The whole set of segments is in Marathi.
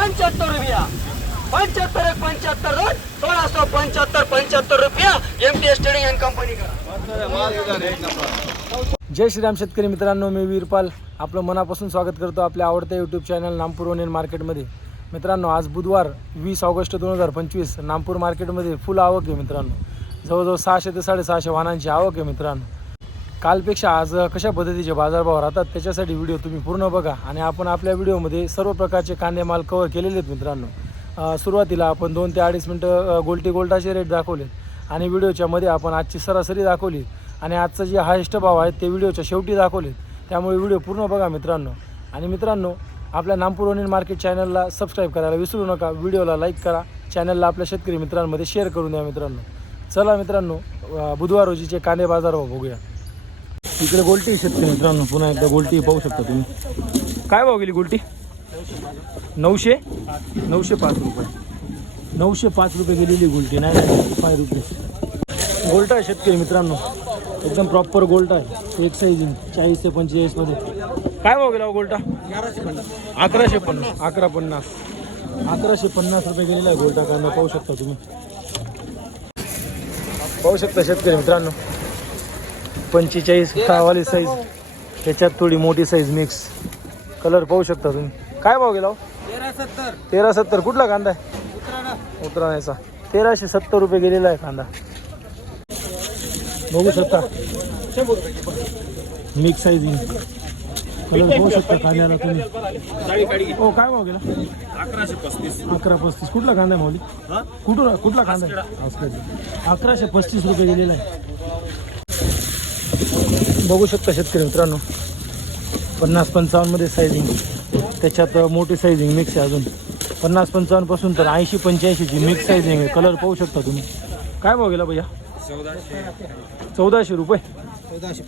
पंच्याहत्तर रुपया. पंच्याहत्तर एक पंच्याहत्तर दोन सोळाशे पंच्याहत्तर पंच्याहत्तर रुपया M T S trading and company जय श्रीराम शेतकरी मित्रांनो मी वीरपाल. आपलं मनापासून स्वागत करतो आपल्या आवडत्या यूट्यूब चॅनल नागपूर ओनियन मार्केटमध्ये मित्रांनो आज बुधवार वीस ऑगस्ट दोन हजार पंचवीस. नागपूर मार्केटमध्ये फुल आवक आहे मित्रांनो. जवळजवळ सहाशे ते साडेसहाशे वाहनांची आवक आहे मित्रांनो. कालपेक्षा आज कशा पद्धतीचे बाजारभाव राहतात त्याच्यासाठी व्हिडिओ तुम्ही पूर्ण बघा आणि आपण आपल्या व्हिडिओमध्ये सर्व प्रकारचे कांदेमाल कवर केलेले आहेत मित्रांनो. सुरुवातीला आपण दोन ते अडीच मिनटं गोल्टी गोल्टाचे रेट दाखवलेत आणि व्हिडिओच्या मध्ये आपण आजची सरासरी दाखवली आणि आजचं जे हायस्ट भाव आहेत ते व्हिडिओच्या शेवटी दाखवलेत. त्यामुळे व्हिडिओ पूर्ण बघा मित्रांनो. आणि मित्रांनो आपल्या नागपूर मार्केट चॅनलला सबस्क्राईब करायला विसरू नका. व्हिडिओला लाईक करा. चॅनलला आपल्या शेतकरी मित्रांमध्ये शेअर करून द्या मित्रांनो. चला मित्रांनो बुधवार रोजीचे कांदे बाजारभाव बघूया. इकडे गोलटी शेतकरी मित्रांनो पुन्हा एकदा गोलटी पाहू शकता तुम्ही. काय भाव गेली गोलटी? नऊशे? नऊशे पाच रुपये. नऊशे पाच रुपये गेलेली गोलटी नाही पाच रुपये. गोल्ट आहे शेतकरी मित्रांनो. एकदम प्रॉपर गोल्ट आहे. एक साईज चाळीस ते पंचेचाळीसमध्ये काय भाव गेला हो गोल्टा? अकराशे पन्नास. अकरा पन्नास. अकराशे पन्नास रुपये गेलेला आहे गोल्टा. कांदा पाहू शकता तुम्ही. पाहू शकता शेतकरी मित्रांनो. पंचेचाळीस वाली साईज त्याच्यात थोडी मोठी साईज मिक्स कलर पाहू शकता तुम्ही. काय भाव गेला हो? तेरा सत्तर. तेरा सत्तर. कुठला कांदा आहे? उतराण्याचा. तेराशे सत्तर रुपये गेलेला आहे कांदा. बघू शकता. मिक्स साईज कलर पाहू शकता कांद्याला तुम्ही. हो काय भाव गेला? अकराशे पस्तीस. अकरा पस्तीस. कुठला कांदा आहे माऊली कुठून कुठला कांदा आहे. अकराशे पस्तीस रुपये गेलेला आहे. बघू शकता शेतकरी मित्रांनो. पन्नास पंचावन्नमध्ये सायझिंग त्याच्यात मोठी सायझिंग मिक्स आहे अजून. पन्नास पंचावन्नपासून तर ऐंशी पंच्याऐंशीची मिक्स सायझिंग आहे. कलर पाहू शकता तुम्ही. काय भाव गेला भैया? चौदाशे रुपये. चौदाशे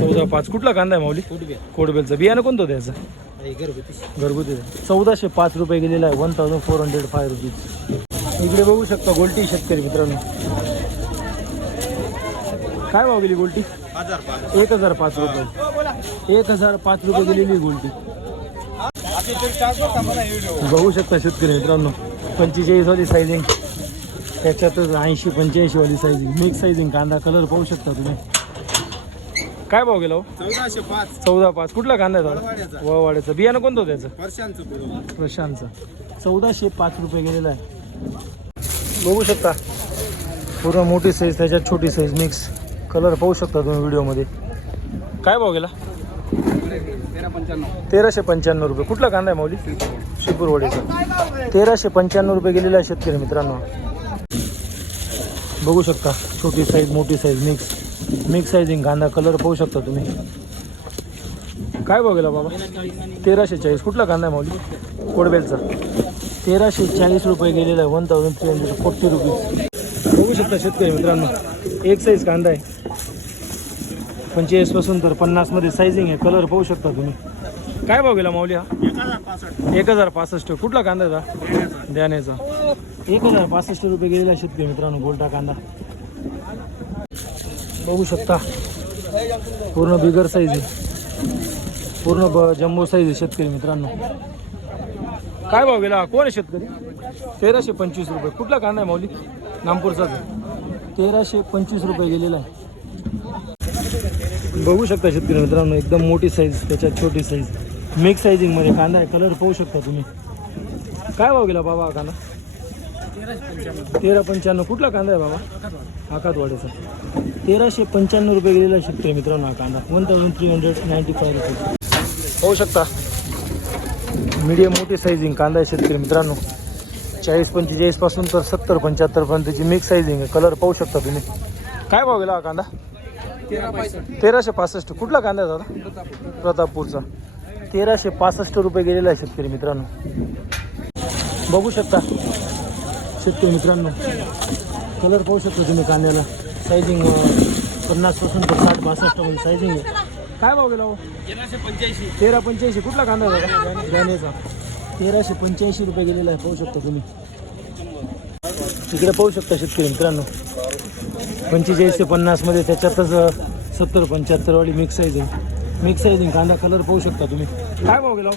चौदा पाच. कुठला कांदा आहे माऊली? कोडबेलचं. बियाणं कोणतं त्याचं घरगुती घरगुती. चौदाशे पाच रुपये गेलेला आहे. One thousand four hundred five rupees इकडे बघू शकता गोल्टी शेतकरी मित्रांनो. काय भाव गेली गोल्टी? एक हजार पाच रुपये. एक हजार पाच रुपये गेलेली गोल्टी बघू शकता शेतकरी मित्रांनो. पंचेचाळीस वाली सायझिंग त्याच्यातच ऐंशी पंच्याऐंशी वाली सायझिंग मिक्स सायझिंग कांदा कलर पाहू शकता तुम्ही. काय भाव गेला हो? चौदाशे पाच. चौदा पाच. कुठला कांदा. दादा वळवाड्याचं बियाणं कोणतं त्याचं प्रशांतचा चौदाशे पाच रुपये गेलेला आहे. बघू शकता. पूर्ण मोठी साईज त्याच्यात छोटी साईज मिक्स कलर पाहू शकता तुम्ही व्हिडिओमध्ये. काय भाव गेला? तेराशे पंच्याण्णव रुपये. कुठला कांदा आहे माऊली? शिपूरवाडीचा. तेराशे पंच्याण्णव रुपये गेलेला आहे शेतकरी मित्रांनो. बघू शकता छोटी साईज मोठी साईज मिक्स मिक्स साईजिंग कांदा कलर पाहू शकता तुम्ही. काय भाव गेला बाबा? तेराशे चाळीस. कुठला कांदा आहे माऊली? कोडबेलचा. तेराशे चाळीस रुपये गेलेला आहे one thousand three hundred forty rupees बघू शकता शेतकरी मित्रांनो एक साईज कांदा आहे. पंचेचाळीसपासून तर पन्नासमध्ये साईजिंग आहे. कलर पाहू शकता तुम्ही. काय भाव गेला माऊली हा? एक हजार पासष्ट. कुठला कांदा आहे हा? द्याण्याचा एक हजार पासष्ट रुपये गेलेला आहे शेतकरी मित्रांनो गोल्टा कांदा. बघू शकता. पूर्ण बिगर साईज आहे. पूर्ण ब जम्बो साईज आहे शेतकरी मित्रांनो. काय भाव गेला कोण आहे शेतकरी? तेराशे पंचवीस रुपये. कुठला कांदा आहे माऊली? नागपूरचाच आहे. तेराशे पंचवीस रुपये गेलेला आहे. बघू शकता शेतकरी मित्रांनो एकदम मोठी साईज त्याच्यात छोटी साईज मिक्स साईजिंगमध्ये कांदा आहे कलर पाहू शकता तुम्ही. काय भाव गेला बाबा हा कांदा? तेरा पंच्याण्णव. कुठला कांदा आहे बाबा? आकातवाडीचा. तेराशे पंच्याण्णव रुपये गेलेला शेतकरी मित्रांनो हा कांदा. One thousand three hundred ninety five रुपये पाहू शकता. मीडियम मोठी साईजिंग कांदा आहे शेतकरी मित्रांनो. चाळीस पंचेचाळीसपासून तर सत्तर पंच्याहत्तरपर्यंतची मिक्स साईजिंग आहे. कलर पाहू शकता तुम्ही. काय भाव गेला हा कांदा? तेराशे पासष्ट. कुठला कांदा आहे दादा? प्रतापपूरचा. तेराशे पासष्ट रुपये गेलेला आहे शेतकरी मित्रांनो. बघू शकता शेतकरी मित्रांनो. कलर पाहू शकता तुम्ही कांद्याला. सायझिंग पन्नासपासून तर साठ बासष्टमध्ये सायझिंग आहे. काय भाव गेला हो? तेराशे पंच्याऐंशी तेरा पंच्याऐंशी. कुठला कांदा दादा? गाण्याचा तेराशे पंच्याऐंशी रुपये गेलेला आहे पाहू शकता तुम्ही. इकडे पाहू शकता शेतकरी मित्रांनो. पंचेचाळीस ते पन्नासमध्ये त्याच्यातच सत्तर पंच्याहत्तरवाली मिक्स साईज आहे मिक्स साईजिंग कांदा कलर पाहू शकता तुम्ही. काय भाव गेला हो?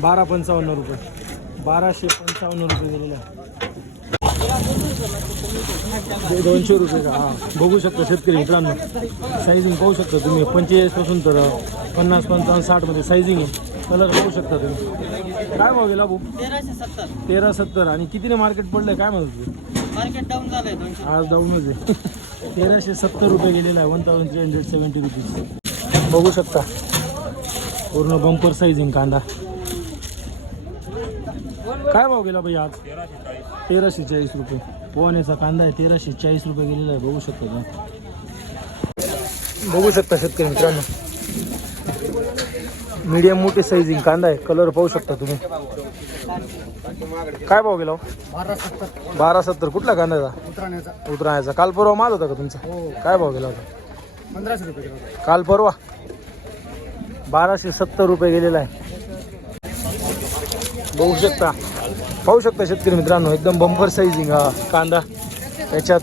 बारा पंचावन्न रुपये. बाराशे पंचावन्न रुपये गेलेला दोनशे रुपये हां. बघू शकता शेतकरी मित्रांनो. साईजिंग पाहू शकता तुम्ही. पंचेचाळीसपासून तर पन्नास पंचावन्न साठमध्ये साईजिंग आहे. कलर पाहू शकता तुम्ही. काय भाव गेला हो? भाऊ तेरा सत्तर. आणि कितीने मार्केट पडलं काय म्हणतो तुम्ही मार्केट डाऊन झालंय दोनशे आज डाऊनच आहे. तेराशे सत्तर रुपये गेलेला आहे. One thousand three hundred seventy rupees बघू शकता. पूर्ण बंपर साईजिंग कांदा. काय भाव गेला भाई आज? तेराशे चाळीस रुपये. पोहण्याचा कांदा आहे. तेराशे चाळीस रुपये गेलेला आहे. बघू शकता बघू शकता शेतकरी मित्रांनो. मीडियम मोठी साईजिंग कांदा आहे. कलर पाहू शकता तुम्ही. काय भाव गेला हो? बारा सत्तर. बारा सत्तर. कुठला कांदा आहे? उतराण्याचा. उतरायचा काल परवा माल होता का तुमचा? हो. काय भाव गेला होता? पंधराशे रुपये किलो. काल परवा? बाराशे सत्तर रुपये गेलेला आहे. बघू शकता. पाहू शकता शेतकरी मित्रांनो एकदम बंपर साईजिंग हा कांदा. त्याच्यात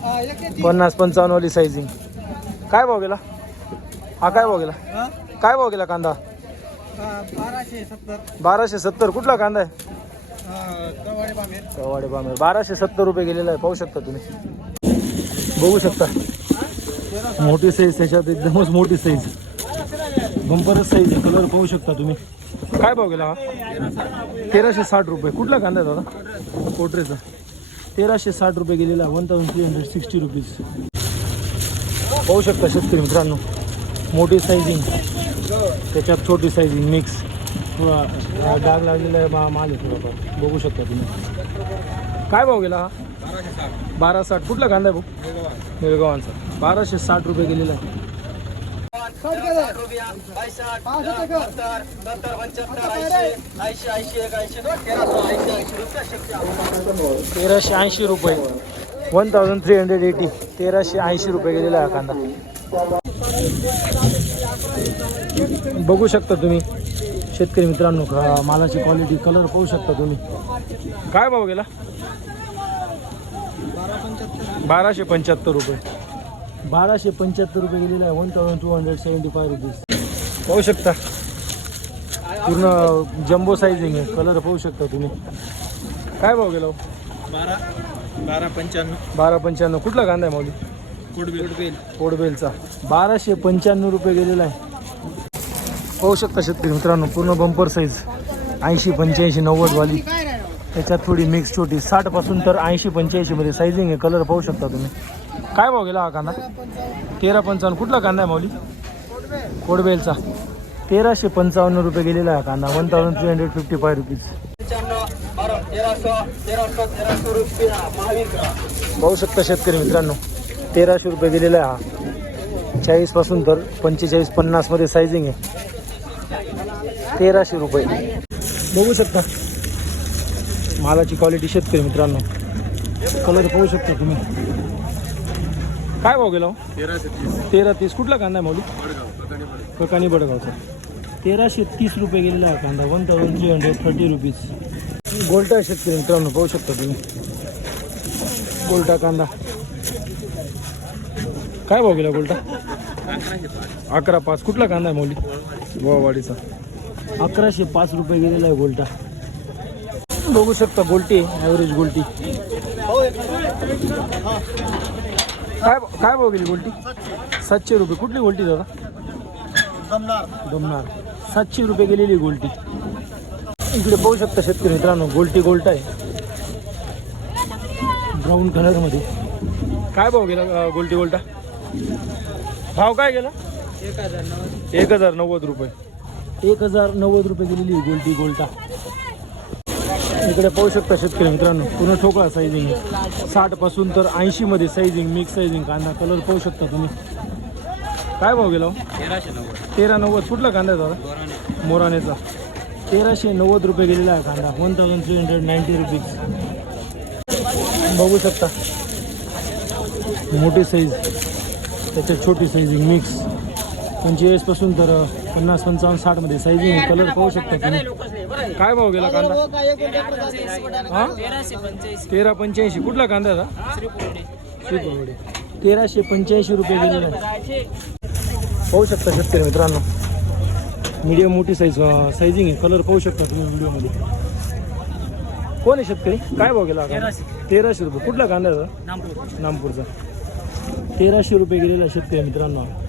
पन्नास पंचावन्न वाली साईजिंग काय भाव गेला? हा काय भाव गेला? काय भाव गेला कांदा? बाराशे सत्तर. बाराशे सत्तर. कुठला कांदा आहे? कवाडे बामेर बाराशे सत्तर रुपये गेलेला आहे. पाहू शकता तुम्ही. बघू शकता. मोठी साईज त्याच्यात एकदमच मोठी साईज बंपरच साईज आहे. कलर पाहू शकता तुम्ही. काय भाव गेला हा? तेराशे साठ रुपये. कुठला कांदा दादा? पोट्रेचा. तेराशे साठ रुपये गेलेला one thousand three hundred sixty rupees पाहू शकता शेतकरी मित्रांनो. मोठी साईजिंग त्याच्यात छोटी साईजिंग मिक्स डाग लागलेला आहे मा माल बघू शकता तुम्ही. काय भाव गेला हा? बारा साठ. कुठला कांदा आहे भाऊ? निळगावांचा बाराशे साठ रुपये गेलेला आहे. तेराशे ऐंशी रुपये. One thousand three hundred eighty तेराशे ऐंशी रुपये गेलेला आहे हा कांदा. बघू शकता तुम्ही. शेतकरी मित्रांनो का मालाची क्वालिटी कलर पाहू शकता तुम्ही. काय भाव गेला? बाराशे पंच्याहत्तर रुपये. बाराशे पंच्याहत्तर रुपये गेलेला आहे one thousand two hundred seventy five rupees पाहू शकता. पूर्ण जम्बो साईजिंग आहे कलर पाहू शकता तुम्ही. काय भाव गेला हो? बारा बारा पंच्याण्णव. बारा पंच्याण्णव. कुठला कांदा आहे माऊली? कुडबेल. कोडबेलचा. बाराशे पंच्याण्णव रुपये गेलेला आहे. पाहू शकता शेतकरी मित्रांनो पूर्ण बंपर साईज ऐंशी पंच्याऐंशी नव्वद वाली. त्याच्यात थोडी मिक्स छोटी. साठपासून तर ऐंशी पंच्याऐंशीमध्ये साईजिंग आहे. कलर पाहू शकता तुम्ही. काय भाव गेला हा कांदा? तेरा पंचावन्न. कुठला कांदा आहे माऊली? कोडबेलचा. तेराशे पंचावन्न रुपये गेलेला आहे हा कांदा. One thousand three hundred fifty five rupees पाहू शकता शेतकरी मित्रांनो तेराशे रुपये गेलेला आहे हा. चाळीसपासून तर पंचेचाळीस पन्नासमध्ये सायझिंग आहे. तेराशे रुपये. बघू शकता. मालाची क्वालिटी शेतकरी मित्रांनो. कलर पाहू शकता तुम्ही. काय भाव गेला हो? तेरा तीस. कुठला कांदा आहे माऊली? ककानी बडगावचा. तेराशे तीस रुपये गेलेला आहे कांदा. One thousand three hundred thirty rupees गोल्टा शेतकरी मित्रांनो. पाहू शकता तुम्ही. गोल्टा कांदा. काय भाव गेला गोल्टा? अकरा पाच. कुठला कांदा आहे मौली? गोवावाडीचा अकराशे पाच रुपये गेलेला आहे गोल्टा. बघू शकता गोल्टी ॲव्हरेज गोल्टी. काय काय भाव गेली गोल्टी? सातशे रुपये. कुठली गोल्टी दादा? दमणार. सातशे रुपये गेलेली गोल्टी. इकडे पाहू शकता शेतकरी मित्रांनो गोल्टी गोल्ट आहे. ब्राऊन कलरमध्ये काय भाव गेला गोल्टी गोल्टा? भाव काय गेला? एक हजार नव्वद एक हजार नव्वद रुपये. एक हजार नव्वद रुपये गेलेली आहे गोल्टी गोल्टा इकडे पाहू शकता शेतकरी मित्रांनो पूर्ण ठोकळा साईजिंग साठपासून तर ऐंशी मध्ये साईजिंग मिक्स साईजिंग कांदा कलर पाहू शकता तुम्ही. काय भाव गेला हो? तेराशे नव्वद. तेरा नव्वद कुठला कांदा दादा? मोरानेचा. तेराशे नव्वद रुपये गेलेला आहे कांदा. One thousand three hundred ninety rupees बघू शकता. मोठी साईज त्याच्यात छोटी साईजिंग मिक्स पंचेचाळीसपासून तर पन्नास पंचावन्न साठमध्ये साईजिंग कलर पाहू शकता तुम्ही. काय भाव गेला कांदा? हा? तेरा पंच्याऐंशी. कुठला कांदा हा? श्रीपुरवडे तेराशे पंच्याऐंशी रुपये गेलेला आहे. पाहू शकता शेतकरी मित्रांनो. मीडियम मोठी साईज साईजिंग आहे कलर पाहू शकता तुम्ही व्हिडिओमध्ये. कोण आहे शेतकरी? काय भाव गेला? तेराशे. रुपये. कुठला कांदा नामपूरचा. तेराशे रुपये गेलेला शेतकरी मित्रांनो?